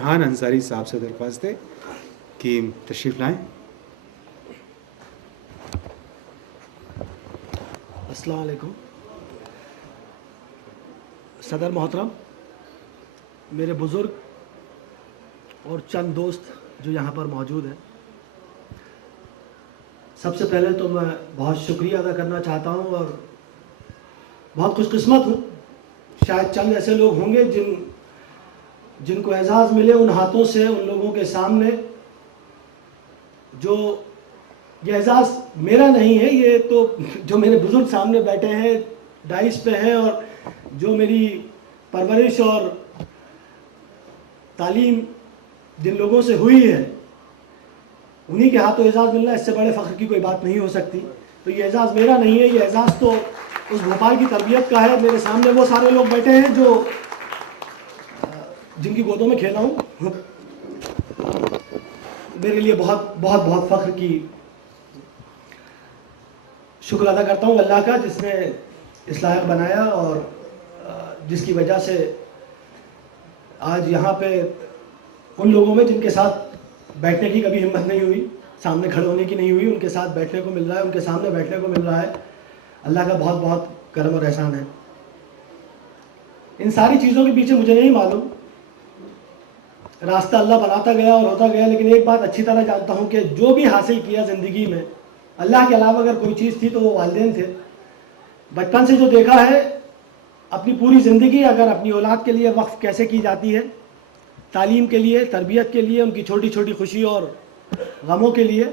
खान अंसारी साहब से दरख्वास्त है कि तशरीफ़ लाएँ। अस्सलाम वालेकुम। सदर मोहतरम, मेरे बुज़ुर्ग और चंद दोस्त जो यहाँ पर मौजूद हैं, सबसे पहले तो मैं बहुत शुक्रिया अदा करना चाहता हूँ और बहुत खुशकिस्मत हूँ। शायद चंद ऐसे लोग होंगे जिनको एजाज़ मिले उन हाथों से, उन लोगों के सामने जो ये एजाज़ मेरा नहीं है, ये तो जो मेरे बुज़ुर्ग सामने बैठे हैं, डाइस पे हैं, और जो मेरी परवरिश और तालीम जिन लोगों से हुई है, उन्हीं के हाथों एजाज़ मिलना, इससे बड़े फ़ख्र की कोई बात नहीं हो सकती। तो ये एजाज़ मेरा नहीं है, ये एजाज़ तो उस भोपाल की तरबियत का है। मेरे सामने वो सारे लोग बैठे हैं जो जिनकी गोदों में खेला हूँ। मेरे लिए बहुत बहुत बहुत फ़ख्र की शुक्र अदा करता हूँ अल्लाह का, जिसने इस लायक बनाया और जिसकी वजह से आज यहाँ पे उन लोगों में जिनके साथ बैठने की कभी हिम्मत नहीं हुई, सामने खड़े होने की नहीं हुई, उनके साथ बैठने को मिल रहा है, उनके सामने बैठने को मिल रहा है। अल्लाह का बहुत बहुत करम और एहसान है। इन सारी चीज़ों के पीछे मुझे नहीं मालूम, रास्ता अल्लाह बनाता गया और होता गया, लेकिन एक बात अच्छी तरह जानता हूँ कि जो भी हासिल किया ज़िंदगी में, अल्लाह के अलावा अगर कोई चीज़ थी तो वो वालिदैन थे। बचपन से जो देखा है, अपनी पूरी ज़िंदगी अगर अपनी औलाद के लिए वक्फ़ कैसे की जाती है, तालीम के लिए, तरबियत के लिए, उनकी छोटी छोटी खुशी और गमों के लिए,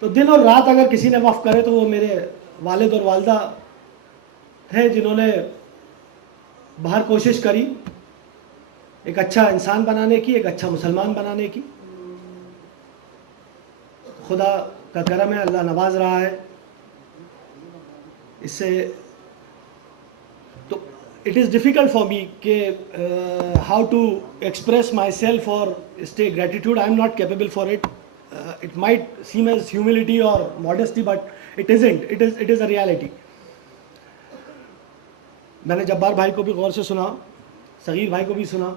तो दिन और रात अगर किसी ने वक्फ़ करे तो वो मेरे वालिद और वालदा हैं, जिन्होंने बाहर कोशिश करी एक अच्छा इंसान बनाने की, एक अच्छा मुसलमान बनाने की। खुदा का करम है, अल्लाह नवाज रहा है इससे। तो it is difficult for me कि how to express myself और state gratitude. I am not capable for it. It might seem as humility और modesty, but it is a reality. मैंने जब्बार भाई को भी गौर से सुना, सगीर भाई को भी सुना।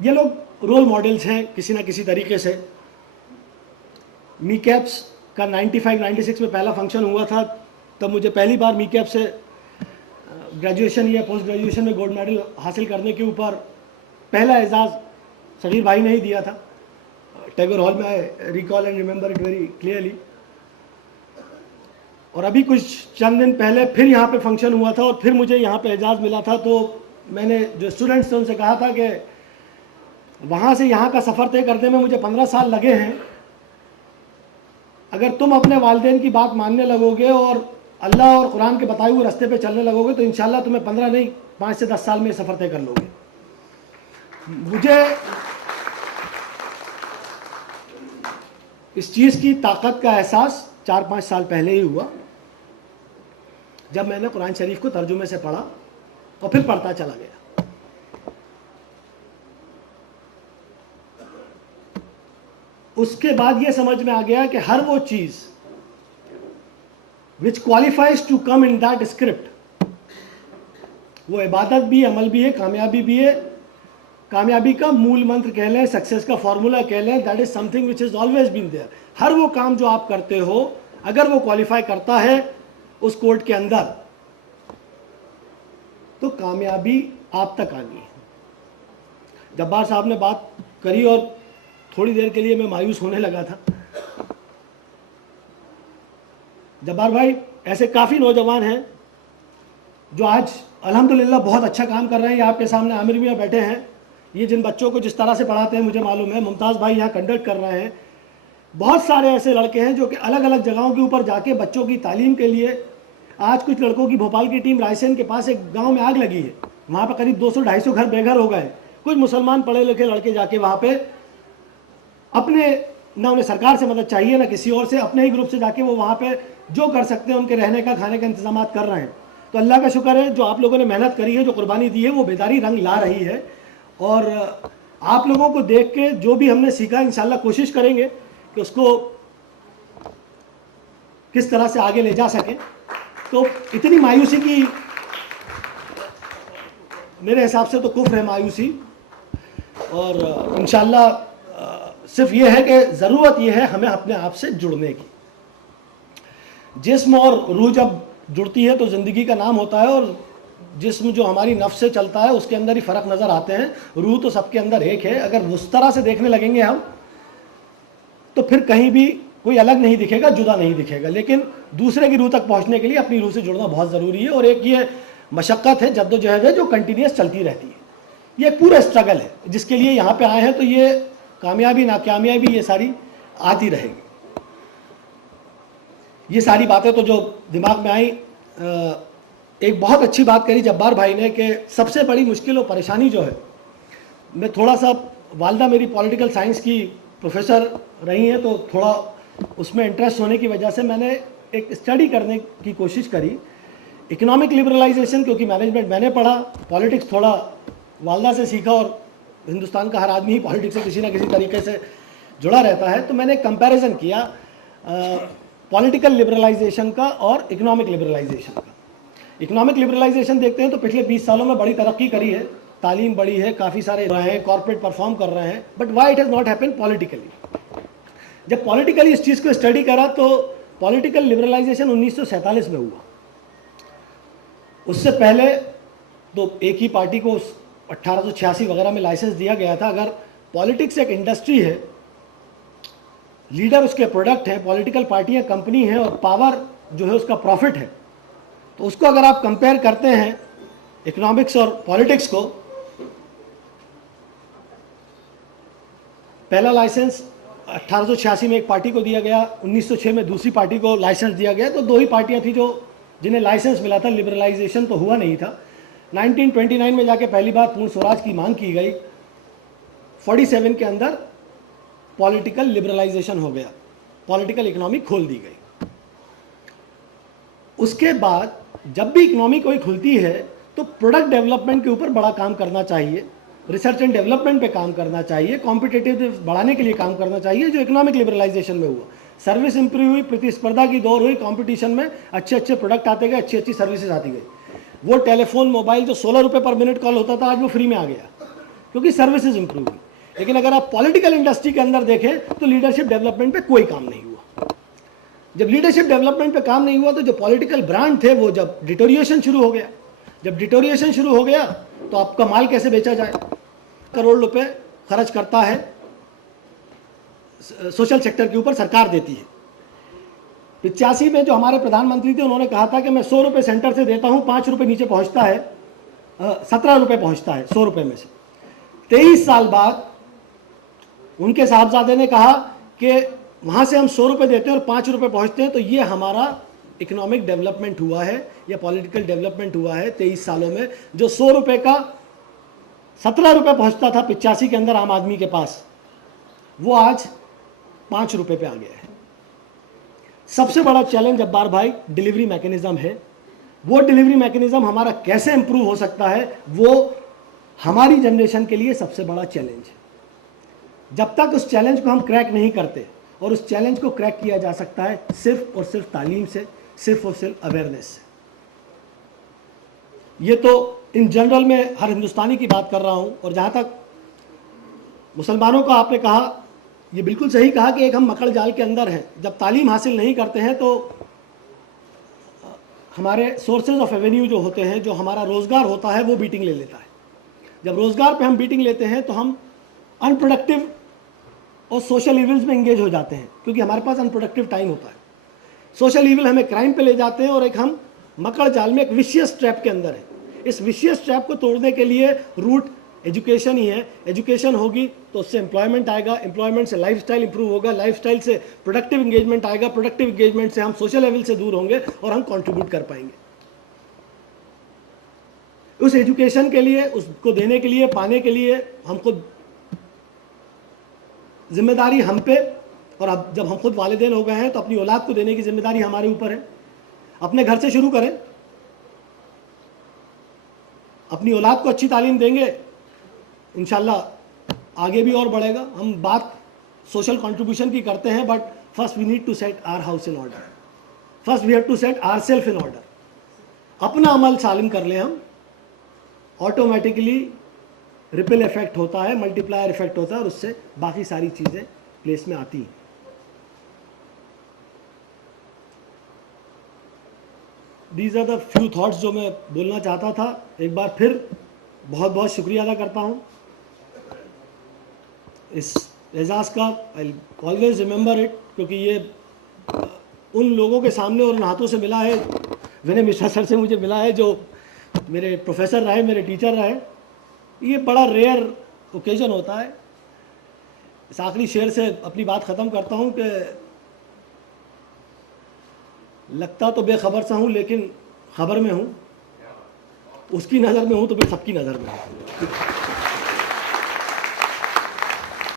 ये लोग रोल मॉडल्स हैं किसी ना किसी तरीके से। मी कैप्स का 95-96 में पहला फंक्शन हुआ था, तब मुझे पहली बार मी कैप से ग्रेजुएशन या पोस्ट ग्रेजुएशन में गोल्ड मेडल हासिल करने के ऊपर पहला एजाज़ सगीर भाई ने ही दिया था। टैगोर हॉल में, I recall and remember it very clearly. और अभी कुछ चंद दिन पहले फिर यहाँ पे फंक्शन हुआ था और फिर मुझे यहाँ पे एजाज़ मिला था। तो मैंने जो स्टूडेंट्स थे उनसे कहा था कि वहाँ से यहाँ का सफ़र तय करने में मुझे 15 साल लगे हैं। अगर तुम अपने वालिदैन की बात मानने लगोगे और अल्लाह और कुरान के बताए हुए रास्ते पे चलने लगोगे तो इंशाल्लाह तुम्हें 15 नहीं 5 से 10 साल में सफ़र तय कर लोगे। मुझे इस चीज़ की ताकत का एहसास 4-5 साल पहले ही हुआ, जब मैंने कुरान शरीफ को तर्जुमे से पढ़ा और फिर पढ़ता चला गया। उसके बाद ये समझ में आ गया कि हर वो चीज़ which qualifies to come in that script, वो इबादत भी, अमल भी है, कामयाबी भी है। कामयाबी का मूल मंत्र कह लें, सक्सेस का फॉर्मूला कह लें, that is something which is always been there. हर वो काम जो आप करते हो, अगर वो क्वालिफाई करता है उस कोड के अंदर, तो कामयाबी आप तक आनी है। जब्बार साहब ने बात करी और थोड़ी देर के लिए मैं मायूस होने लगा था। जब्बार भाई, ऐसे काफ़ी नौजवान हैं जो आज अल्हम्दुलिल्लाह बहुत अच्छा काम कर रहे हैं। ये आपके सामने आमिर मियाँ बैठे हैं। ये जिन बच्चों को जिस तरह से पढ़ाते हैं मुझे मालूम है, मुमताज़ भाई यहाँ कंडक्ट कर रहे हैं। बहुत सारे ऐसे लड़के हैं जो कि अलग अलग जगहों के ऊपर जाके बच्चों की तालीम के लिए, आज कुछ लड़कों की भोपाल की टीम रायसेन के पास एक गाँव में आग लगी है, वहाँ पर करीब 200-250 घर बेघर हो गए। कुछ मुसलमान पढ़े लिखे लड़के जाके वहाँ पर अपने, ना उन्हें सरकार से मदद चाहिए ना किसी और से, अपने ही ग्रुप से जाके वो वहाँ पे जो कर सकते हैं उनके रहने का, खाने का इंतजाम कर रहे हैं। तो अल्लाह का शुक्र है, जो आप लोगों ने मेहनत करी है, जो कुर्बानी दी है, वो बेदारी रंग ला रही है। और आप लोगों को देख के जो भी हमने सीखा, इंशाल्लाह कोशिश करेंगे कि उसको किस तरह से आगे ले जा सके। तो इतनी मायूसी की, मेरे हिसाब से तो कुफ्र है मायूसी। और इंशाल्लाह सिर्फ ये है कि ज़रूरत ये है हमें अपने आप से जुड़ने की। जिस्म और रूह जब जुड़ती है तो ज़िंदगी का नाम होता है, और जिस्म जो हमारी नफ्स से चलता है उसके अंदर ही फ़र्क नज़र आते हैं, रूह तो सबके अंदर एक है। अगर उस तरह से देखने लगेंगे हम तो फिर कहीं भी कोई अलग नहीं दिखेगा, जुदा नहीं दिखेगा। लेकिन दूसरे की रूह तक पहुंचने के लिए अपनी रूह से जुड़ना बहुत ज़रूरी है, और एक ये मशक्क़त है, जद्दोजहद है जो कंटिन्यूस चलती रहती है। ये एक पूरा स्ट्रगल है जिसके लिए यहाँ पे आए हैं, तो ये कामयाबी नाकामयाबी ये सारी आती रहेगी। ये सारी बातें तो जो दिमाग में आई, एक बहुत अच्छी बात करी जब्बार भाई ने कि सबसे बड़ी मुश्किल और परेशानी जो है, मैं थोड़ा सा, वालदा मेरी पॉलिटिकल साइंस की प्रोफेसर रही हैं, तो थोड़ा उसमें इंटरेस्ट होने की वजह से मैंने एक स्टडी करने की कोशिश करी इकोनॉमिक लिबरलाइजेशन, क्योंकि मैनेजमेंट मैंने पढ़ा, पॉलिटिक्स थोड़ा वालदा से सीखा, और हिंदुस्तान का हर आदमी ही पॉलिटिक्स से किसी ना किसी तरीके से जुड़ा रहता है। तो मैंने कंपैरिजन किया पॉलिटिकल लिबरलाइजेशन का और इकोनॉमिक लिबरलाइजेशन का। इकोनॉमिक लिबरलाइजेशन देखते हैं तो पिछले 20 सालों में बड़ी तरक्की करी है, तालीम बढ़ी है, काफ़ी सारे रहे हैं, कॉर्पोरेट परफॉर्म कर रहे हैं, but why it has not happen politically. जब पॉलिटिकली इस चीज़ को स्टडी करा तो पॉलिटिकल लिबरलाइजेशन 1947 में हुआ। उससे पहले तो एक ही पार्टी को 1886 वगैरह में लाइसेंस दिया गया था। अगर पॉलिटिक्स एक इंडस्ट्री है, लीडर उसके प्रोडक्ट हैं, पॉलिटिकल पार्टियां कंपनी हैं, और पावर जो है उसका प्रॉफिट है, तो उसको अगर आप कंपेयर करते हैं इकोनॉमिक्स और पॉलिटिक्स को, पहला लाइसेंस 1886 में एक पार्टी को दिया गया, 1906 में दूसरी पार्टी को लाइसेंस दिया गया। तो दो ही पार्टियां थी जो जिन्हें लाइसेंस मिला था, लिबरलाइजेशन तो हुआ नहीं था। 1929 में जाके पहली बार पूर्ण स्वराज की मांग की गई, 47 के अंदर पॉलिटिकल लिबरलाइजेशन हो गया, पॉलिटिकल इकोनॉमी खोल दी गई। उसके बाद जब भी इकोनॉमी कोई खुलती है तो प्रोडक्ट डेवलपमेंट के ऊपर बड़ा काम करना चाहिए, रिसर्च एंड डेवलपमेंट पे काम करना चाहिए, कॉम्पिटिटिव बढ़ाने के लिए काम करना चाहिए, जो इकोनॉमिक लिबरलाइजेशन में हुआ। सर्विस इंप्रूव हुई, प्रतिस्पर्धा की दौर हुई, कंपटीशन में अच्छे अच्छे प्रोडक्ट आते गए, अच्छी अच्छी सर्विसेज आती गई। वो टेलीफोन मोबाइल जो 16 रुपये पर मिनट कॉल होता था, आज वो फ्री में आ गया, क्योंकि सर्विसेज इंप्रूव हुई। लेकिन अगर आप पॉलिटिकल इंडस्ट्री के अंदर देखें तो लीडरशिप डेवलपमेंट पे कोई काम नहीं हुआ। जब लीडरशिप डेवलपमेंट पे काम नहीं हुआ तो जो पॉलिटिकल ब्रांड थे वो जब डिटोरिएशन शुरू हो गया, जब डिटोरिएशन शुरू हो गया तो आपका माल कैसे बेचा जाए। करोड़ रुपए खर्च करता है सोशल सेक्टर के ऊपर, सरकार देती है। 85 में जो हमारे प्रधानमंत्री थे उन्होंने कहा था कि मैं 100 रुपये सेंटर से देता हूँ, 5 रुपये नीचे पहुँचता है, 17 रुपये पहुँचता है 100 रुपये में से। 23 साल बाद उनके साहबजादे ने कहा कि वहाँ से हम 100 रुपये देते हैं और 5 रुपये पहुँचते हैं, तो ये हमारा इकोनॉमिक डेवलपमेंट हुआ है या पॉलिटिकल डेवलपमेंट हुआ है 23 सालों में। जो 100 रुपये का 17 रुपये पहुँचता था 85 के अंदर आम आदमी के पास, वो आज 5 रुपये पे आ गया है। सबसे बड़ा चैलेंज जब्बार भाई डिलीवरी मैकेनिज्म है। वो डिलीवरी मैकेनिज्म हमारा कैसे इंप्रूव हो सकता है, वो हमारी जनरेशन के लिए सबसे बड़ा चैलेंज है। जब तक उस चैलेंज को हम क्रैक नहीं करते, और उस चैलेंज को क्रैक किया जा सकता है सिर्फ और सिर्फ तालीम से, सिर्फ और सिर्फ अवेयरनेस से। ये तो इन जनरल में हर हिंदुस्तानी की बात कर रहा हूँ। और जहाँ तक मुसलमानों का आपने कहा, ये बिल्कुल सही कहा कि एक हम मकड़ जाल के अंदर हैं। जब तालीम हासिल नहीं करते हैं तो हमारे सोर्सेज ऑफ रेवेन्यू जो होते हैं, जो हमारा रोज़गार होता है, वो बीटिंग ले लेता है। जब रोज़गार पे हम बीटिंग लेते हैं तो हम अनप्रोडक्टिव और सोशल इविल्स में इंगेज हो जाते हैं, क्योंकि हमारे पास अनप्रोडक्टिव टाइम होता है। सोशल इविल हमें क्राइम पे ले जाते हैं, और एक हम मकड़ जाल में एक विशियस ट्रैप के अंदर है। इस विशियस ट्रैप को तोड़ने के लिए रूट एजुकेशन ही है। एजुकेशन होगी तो उससे एम्प्लॉयमेंट आएगा, एम्प्लॉयमेंट से लाइफस्टाइल इंप्रूव होगा, लाइफस्टाइल से प्रोडक्टिव इंगेजमेंट आएगा, प्रोडक्टिव इंगेजमेंट से हम सोशल लेवल से दूर होंगे और हम कंट्रीब्यूट कर पाएंगे। उस एजुकेशन के लिए, उसको देने के लिए, पाने के लिए हमको जिम्मेदारी हम पे, और अब जब हम खुद वालिदैन हो गए हैं तो अपनी औलाद को देने की जिम्मेदारी हमारे ऊपर है। अपने घर से शुरू करें, अपनी औलाद को अच्छी तालीम देंगे, इंशाल्लाह आगे भी और बढ़ेगा। हम बात सोशल कंट्रीब्यूशन की करते हैं, but first we need to set our house in order, first we have to set our self in order. अपना अमल सालिम कर लें हम, ऑटोमेटिकली रिपल इफेक्ट होता है, मल्टीप्लायर इफेक्ट होता है और उससे बाकी सारी चीज़ें प्लेस में आती हैं। These are the few thoughts जो मैं बोलना चाहता था। एक बार फिर बहुत बहुत शुक्रिया अदा करता हूँ इस एजाज़ का। आई ऑलवेज रिमेंबर इट, क्योंकि ये उन लोगों के सामने और उन हाथों से मिला है, विनय मिश्रा सर से मुझे मिला है, जो मेरे प्रोफेसर रहे, मेरे टीचर रहे। ये बड़ा रेयर ओकेजन होता है। इस आखिरी शेर से अपनी बात ख़त्म करता हूँ कि लगता तो बेखबर सा हूँ, लेकिन खबर में हूँ। उसकी नज़र में हूँ तो फिर सबकी नज़र में हूँ।